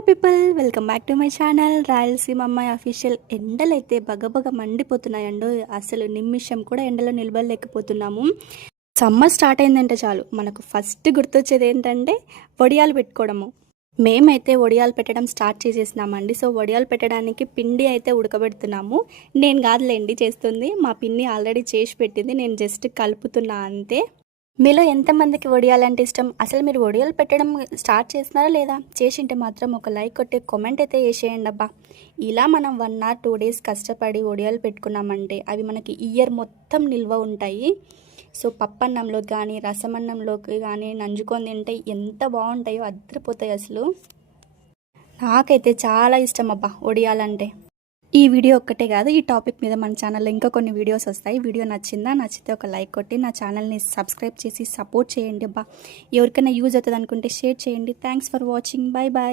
Hello people, welcome back to my channel Rayalaseema అమ్మాయి official. ఎండలు అయితే బగబగ మండిపోతున్నాయండి. అసలు నిమిషం కూడా ఎండలో నిలబడలేకపోతున్నాము. సమ్మర్ స్టార్ట్ అయిందంటే చాలు మనకు ఫస్ట్ గుర్తొచ్చేది ఏంటంటే వడియాలు పెట్టుకోవడము. మేమైతే వడియాలు పెట్టడం స్టార్ట్ చేసేసినామండి. సో వడియాలు పెట్టడానికి పిండి అయితే ఉడకబెడుతున్నాము. నేను కాదులేండి చేస్తుంది, మా పిన్ని ఆల్రెడీ చేసి పెట్టింది, నేను జస్ట్ కలుపుతున్నా అంతే. మీలో ఎంతమందికి వడియాలంటే ఇష్టం? అసలు మీరు వడియాలు పెట్టడం స్టార్ట్ చేస్తున్నారా లేదా? చేసింటే మాత్రం ఒక లైక్ కొట్టి కామెంట్ అయితే వేసేయండి అబ్బా. ఇలా మనం 1 or 2 days కష్టపడి వడియాలు పెట్టుకున్నామంటే అవి మనకి ఇయర్ మొత్తం నిల్వ ఉంటాయి. సో పప్పన్నంలోకి కానీ రసమన్నంలోకి కానీ నంజుకొని తింటే ఎంత బాగుంటాయో, అద్దరిపోతాయి అసలు. నాకైతే చాలా ఇష్టం అబ్బా వడియాలంటే. ఈ వీడియో ఒక్కటే కాదు, ఈ టాపిక్ మీద మన ఛానల్లో ఇంకా కొన్ని వీడియోస్ వస్తాయి. వీడియో నచ్చిందా? నచ్చితే ఒక లైక్ కొట్టి నా ఛానల్ని సబ్స్క్రైబ్ చేసి సపోర్ట్ చేయండి అబ్బా. ఎవరికైనా యూజ్ అవుతుంది అనుకుంటే షేర్ చేయండి. Thanks for watching. Bye bye.